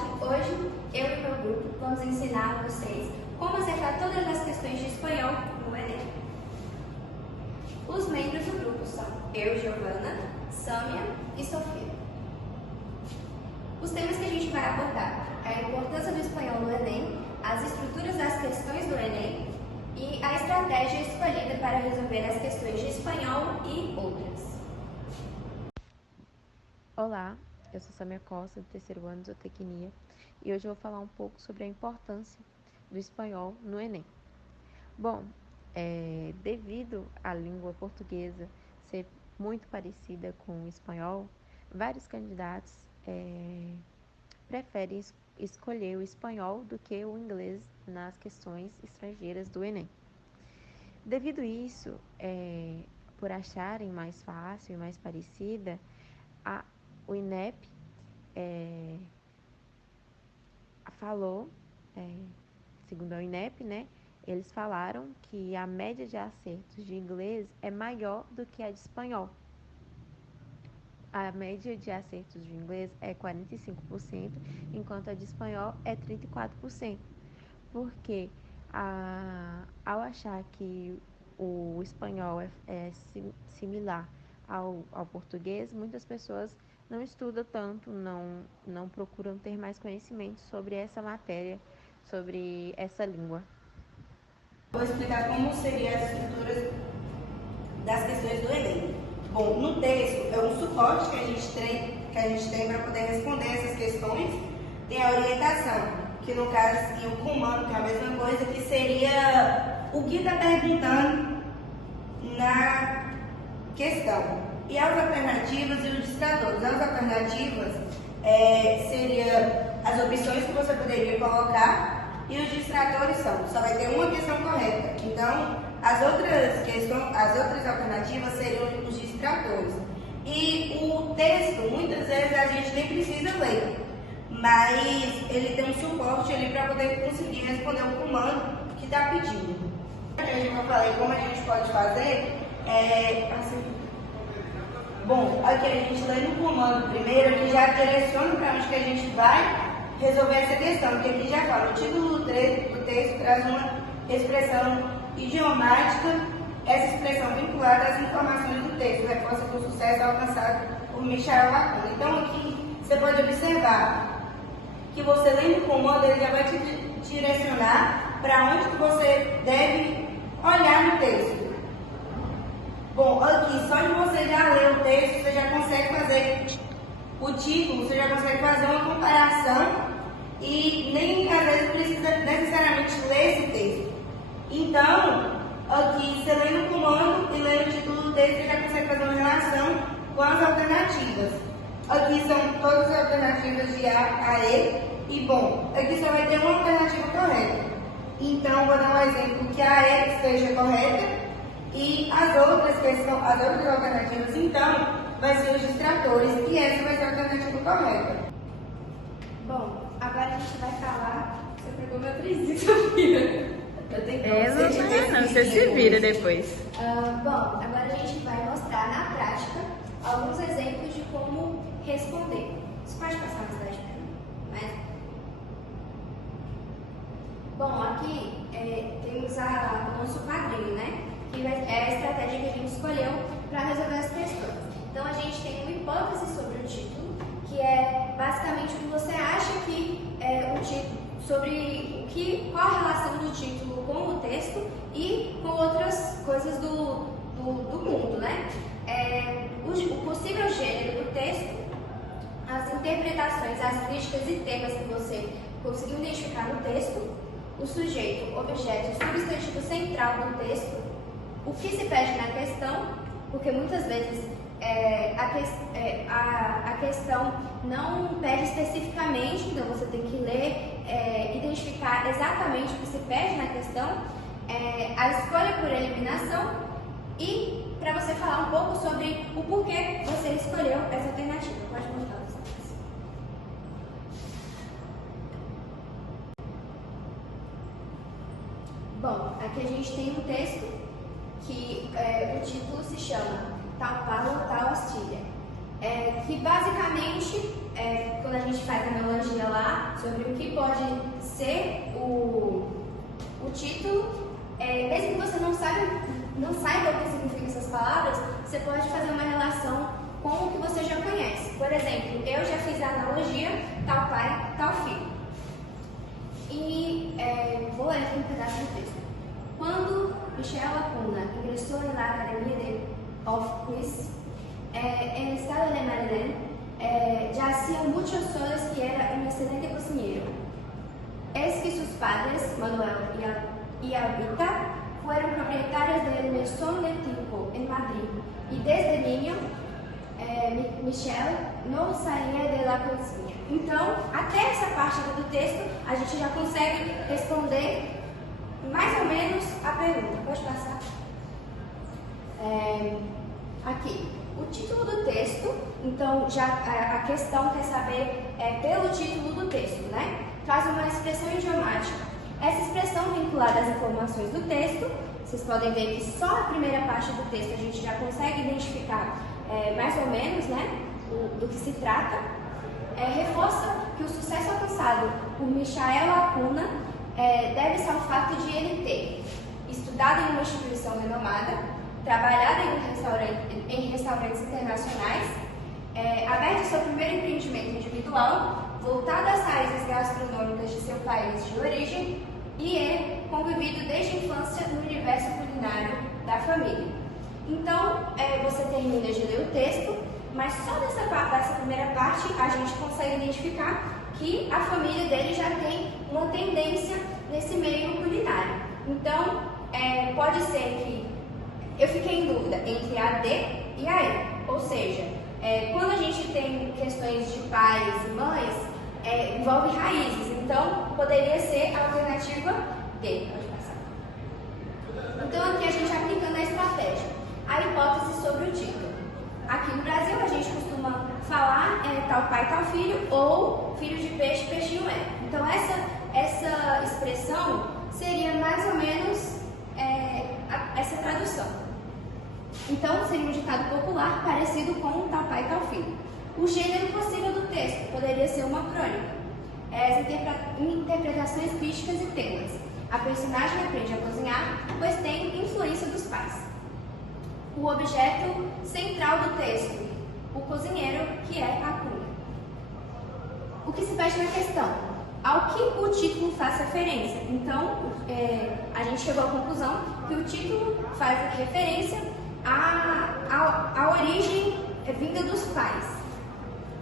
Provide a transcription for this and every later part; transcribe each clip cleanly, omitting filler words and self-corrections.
tarde. Hoje, eu e meu grupo vamos ensinar a vocês como acertar todas as questões de espanhol no Enem. Os membros do grupo são eu, Giovana, Sâmia e Sofia. Os temas que a gente vai abordar é a importância do espanhol no Enem, as estruturas das questões do Enem e a estratégia escolhida para resolver as questões de espanhol e outras. Olá, eu sou Sâmia Costa, do terceiro ano de Zootecnia, e hoje eu vou falar um pouco sobre a importância do espanhol no Enem. Bom, devido à língua portuguesa ser muito parecida com o espanhol, vários candidatos preferem escolher o espanhol do que o inglês nas questões estrangeiras do Enem. Devido a isso, por acharem mais fácil e mais parecida, o INEP falou, segundo a INEP, né, eles falaram que a média de acertos de inglês é maior do que a de espanhol. A média de acertos de inglês é 45%, enquanto a de espanhol é 34%. Porque ao achar que o espanhol é similar ao português, muitas pessoas não estudam tanto, não procuram ter mais conhecimento sobre essa matéria, sobre essa língua. Vou explicar como seriam as estruturas das questões do Enem. Bom, no texto é um suporte que a gente tem para poder responder essas questões. Tem a orientação, que no caso, e o comando, que é a mesma coisa, que seria o que está perguntando na questão. E as alternativas e os distratores. As alternativas seriam as opções que você poderia colocar, e os distratores só vai ter uma questão correta. Então, as outras alternativas seriam os distratores. E o texto, muitas vezes, a gente nem precisa ler, mas ele tem um suporte ali para poder conseguir responder o comando que está pedindo. Como eu falei, como a gente pode fazer, Bom, aqui a gente lê no comando primeiro, que já direciona para onde que a gente vai resolver essa questão, porque aqui já fala, o título do texto traz uma expressão idiomática, essa expressão vinculada às informações do texto, resposta com sucesso alcançado por Michael Lacuna. Então aqui você pode observar que você lendo o comando, ele já vai te direcionar para onde que você deve olhar no texto. Bom, aqui, só de você já ler o texto, você já consegue fazer o título, você já consegue fazer uma comparação e nem, às vezes, precisa necessariamente ler esse texto. Então, aqui, você lendo o comando e lendo o título do texto, você já consegue fazer uma relação com as alternativas. Aqui são todas as alternativas de A a E e, bom, aqui só vai ter uma alternativa correta. Então, vou dar um exemplo que a E esteja correta. E as outras alternativas, então, vai ser os distratores, e essa vai ser a alternativa correta. Bom, agora a gente vai falar. Você pegou meu trizinho, Sofia. Eu tenho Não, você se vira depois. Bom, agora a gente vai mostrar na prática alguns exemplos de como responder. Você pode passar na slide para mim? Bom, aqui temos o nosso quadrinho, né? Que é a estratégia que a gente escolheu para resolver as questões. Então, a gente tem uma hipótese sobre o título, que é basicamente o que você acha que é o título, sobre qual a relação do título com o texto e com outras coisas do mundo, né? O possível gênero do texto, as interpretações, as críticas e temas que você conseguiu identificar no texto, o sujeito, objeto e substantivo central do texto, o que se pede na questão, porque muitas vezes a questão não pede especificamente, então você tem que ler, identificar exatamente o que se pede na questão, a escolha por eliminação e para você falar um pouco sobre o porquê você escolheu essa alternativa. Pode mostrar. Bom, aqui a gente tem um texto que o título se chama Tal Palo, Tal Astilha, que basicamente quando a gente faz analogia lá sobre o que pode ser o título, mesmo que você não saiba o que significam essas palavras, você pode fazer uma relação com o que você já conhece. Por exemplo, eu já fiz a analogia tal pai, tal filho. E vou ler aqui um pedaço do texto. Quando Michel Acuna ingressó en la Academia of Quiz, en el estado de Maryland, ya hacía muchos soles que era un excelente cocinero. Es que sus padres, Manuel y Albita, fueron propietarios del Mesón del Tipo en Madrid, y desde niño Michel não saía da cozinha. Então, até essa parte do texto, a gente já consegue responder mais ou menos a pergunta. Pode passar? Aqui, o título do texto. Então, já a questão quer saber pelo título do texto, né? Traz uma expressão idiomática. Essa expressão vinculada às informações do texto, vocês podem ver que só a primeira parte do texto a gente já consegue identificar mais ou menos, né, do que se trata, reforça que o sucesso alcançado por Michael Acuna deve-se ao fato de ele ter estudado em uma instituição renomada, trabalhado em restaurantes internacionais, aberto seu primeiro empreendimento individual, voltado às raízes gastronômicas de seu país de origem e ele convivido desde a infância no universo culinário da família. Então, você termina de ler o texto, mas só dessa primeira parte a gente consegue identificar que a família dele já tem uma tendência nesse meio culinário. Então, pode ser que eu fiquei em dúvida entre a D e a E, ou seja, quando a gente tem questões de pais e mães, envolve raízes, então poderia ser a alternativa D. Pode passar. Então, aqui a gente aplicando a estratégia. A hipótese sobre o título. Aqui no Brasil a gente costuma falar tal pai, tal filho, ou filho de peixe, peixinho é. Então essa expressão seria mais ou menos essa tradução. Então seria um ditado popular parecido com tal pai, tal filho. O gênero possível do texto poderia ser uma crônica. As interpretações críticas e temas. A personagem aprende a cozinhar, pois tem influência dos pais. O objeto central do texto, o cozinheiro, que é Acuna. O que se pede na questão? Ao que o título faz referência. Então, a gente chegou à conclusão que o título faz referência à origem vinda dos pais.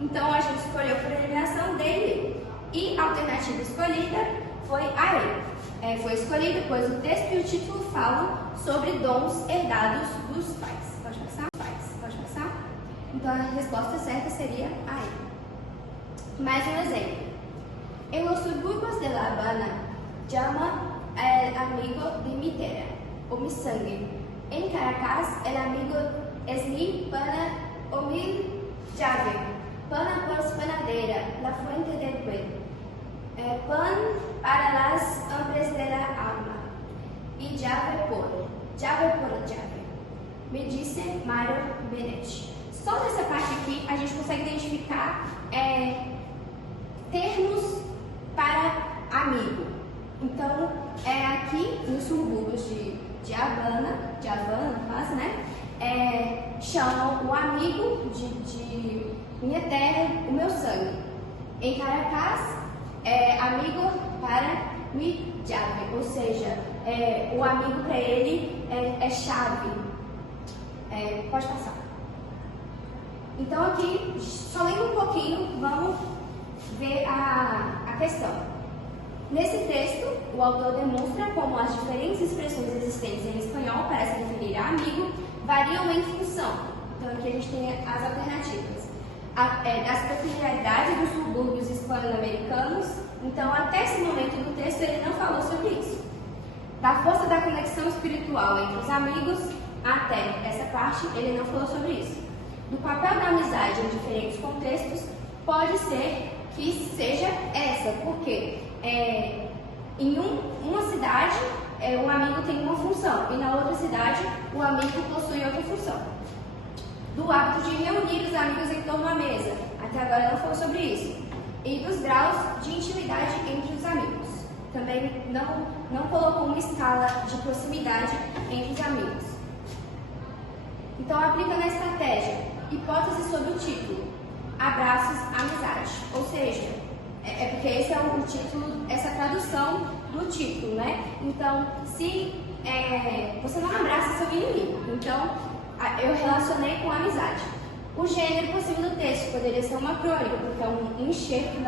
Então, a gente escolheu por eliminação dele e a alternativa escolhida foi a E. Foi escolhida pois o texto e o título falam sobre dons herdados dos pais. Pode passar? Pode passar? Então a resposta certa seria a E. Mais um exemplo. En los suburbios de La Habana, llama el amigo de mi tierra, o mi sangre. En Caracas, el amigo es mi pana o mi llave. Pana por panadera, la fuente del pueblo. Pan para las hambres de la alma. E llave por llave. Me disse Mário Benetti. Só nessa parte aqui a gente consegue identificar termos para amigo. Então, aqui nos subúrbios de Havana, quase, né? Chamam o amigo de minha terra, o meu sangue. Em Caracas, amigo para mi llave, ou seja, o amigo para ele é chave. Pode passar. Então aqui, só lendo um pouquinho, vamos ver a questão. Nesse texto, o autor demonstra como as diferentes expressões existentes em espanhol para se referir a amigo variam em função. Então aqui a gente tem as alternativas. Das peculiaridades dos subúrbios hispano-americanos. Então, até esse momento do texto, ele não falou sobre isso. Da força da conexão espiritual entre os amigos, até essa parte, ele não falou sobre isso. Do papel da amizade em diferentes contextos, pode ser que seja essa, porque em uma cidade, o amigo tem uma função, e na outra cidade, o amigo possui outra função. Do hábito de reunir os amigos em torno da mesa. Até agora não falou sobre isso. E dos graus de intimidade entre os amigos. Também não colocou uma escala de proximidade entre os amigos. Então, aplica na estratégia. Hipótese sobre o título. Abraços, amizade. Ou seja, porque esse é o título, essa tradução do título, né? Então, se você não abraça seu inimigo, então eu relacionei com amizade. O gênero possível do texto poderia ser uma crônica, porque é um enxerto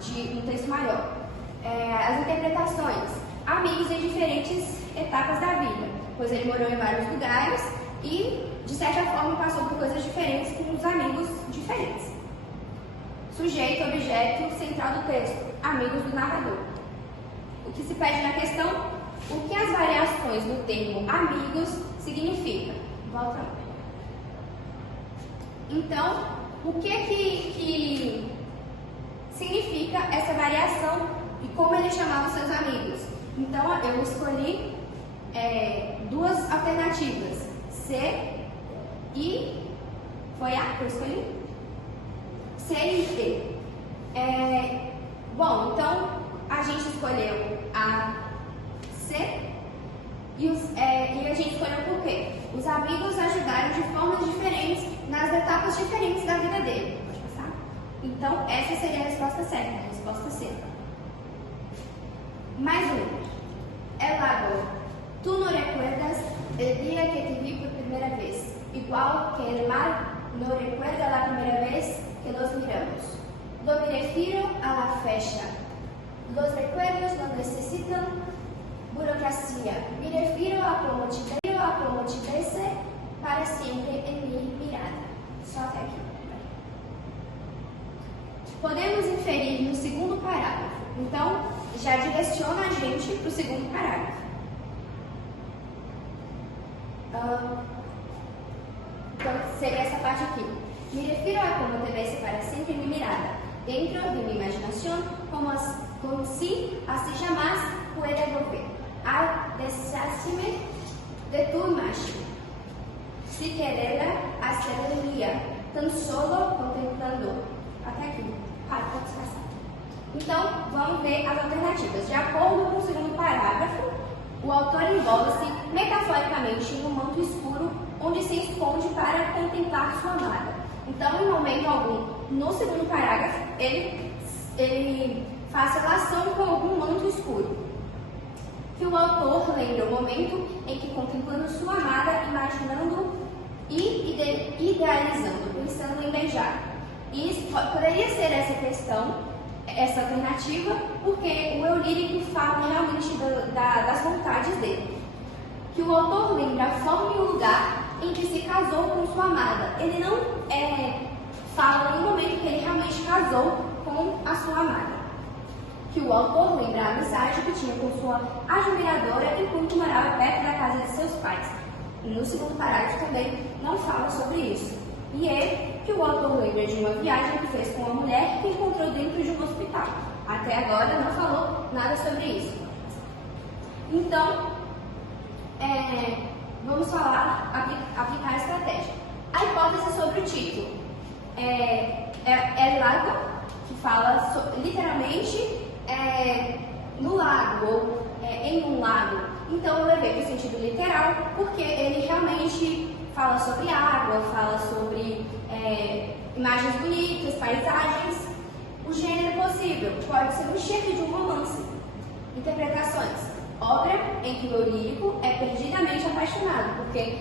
de um texto maior. As interpretações. Amigos em diferentes etapas da vida, pois ele morou em vários lugares e, de certa forma, passou por coisas diferentes com os amigos diferentes. Sujeito, objeto, central do texto. Amigos do narrador. O que se pede na questão? O que as variações do termo amigos significam? Volta lá. Então, o que significa essa variação e como ele chamava seus amigos? Então, eu escolhi duas alternativas. C e... Foi A que eu escolhi? C e D. Bom, então, a gente escolheu a C e a gente escolheu por quê? Os amigos ajudaram de formas diferentes nas etapas diferentes da vida dele. Pode passar? Então, essa seria a resposta certa, a resposta C. Mais um. Elaboró. Tu no recuerdas el día que te vi por primera vez, igual que el mar no recuerda la primera vez que nos miramos. Lo me refiero a la fecha. Los recuerdos no necesitan burocracia. Me refiero a como te vese para sempre em mi mirada. Só até aqui. Podemos inferir no segundo parágrafo. Então, já direciona a gente para o segundo parágrafo. Então, seria essa parte aqui. Me refiro a como te vese para sempre en mi mirada, dentro de mi imaginación, como si así jamás pueda volver a deshacerme de tu imagen. Si quererla hacer mía, tan solo contemplando. Até aqui. Pode passar. Então, vamos ver as alternativas. De acordo com o segundo parágrafo, o autor envolve-se metaforicamente em um manto escuro onde se esconde para contemplar sua amada. Então, em momento algum, no segundo parágrafo, ele faz relação com algum manto escuro. Que o autor lembra o momento em que, contemplando sua amada, imaginando e idealizando, pensando em beijar. E poderia ser essa questão, essa alternativa, porque o eu lírico fala realmente das vontades dele. Que o autor lembra a forma e o lugar em que se casou com sua amada. Ele não fala no momento que ele realmente casou com a sua amada. Que o autor lembra a amizade que tinha com sua admiradora enquanto morava perto da casa de seus pais. E no segundo parágrafo também não fala sobre isso. E que o autor lembra de uma viagem que fez com uma mulher que encontrou dentro de um hospital. Até agora não falou nada sobre isso. Então, vamos falar, aplicar a estratégia. A hipótese sobre o título é lago, que fala literalmente no lago ou em um lago. Então eu levei para o sentido literal, porque ele realmente fala sobre água, fala sobre imagens bonitas, paisagens. O gênero possível pode ser um enxerto de um romance. Interpretações. Obra em que o eu lírico é perdidamente apaixonado, porque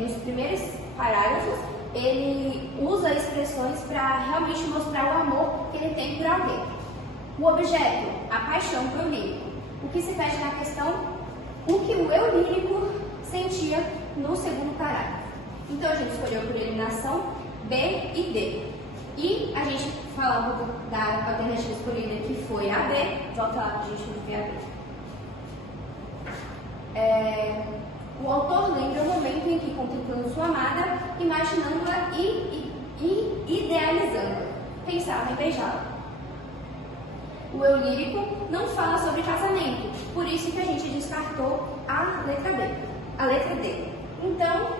nos primeiros parágrafos ele usa expressões para realmente mostrar o amor que ele tem por alguém. O objeto, a paixão pelo lírico. O que se pede na questão? O que o eu lírico sentia no segundo parágrafo. Então a gente escolheu por eliminação B e D. E a gente falou da alternativa escolhida que foi a B. Volta lá para a gente ver a B. O autor lembra o momento em que, contemplando sua amada, imaginando-a e idealizando, pensava em beijá-la. O eu lírico não fala sobre casamento, por isso que a gente descartou a letra D. Então,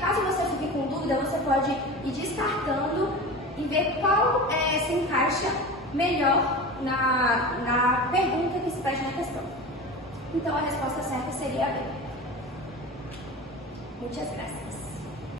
caso você fique com dúvida, você pode ir descartando e ver qual se encaixa melhor na pergunta que se faz na questão. Então a resposta certa seria a B. Muitas graças.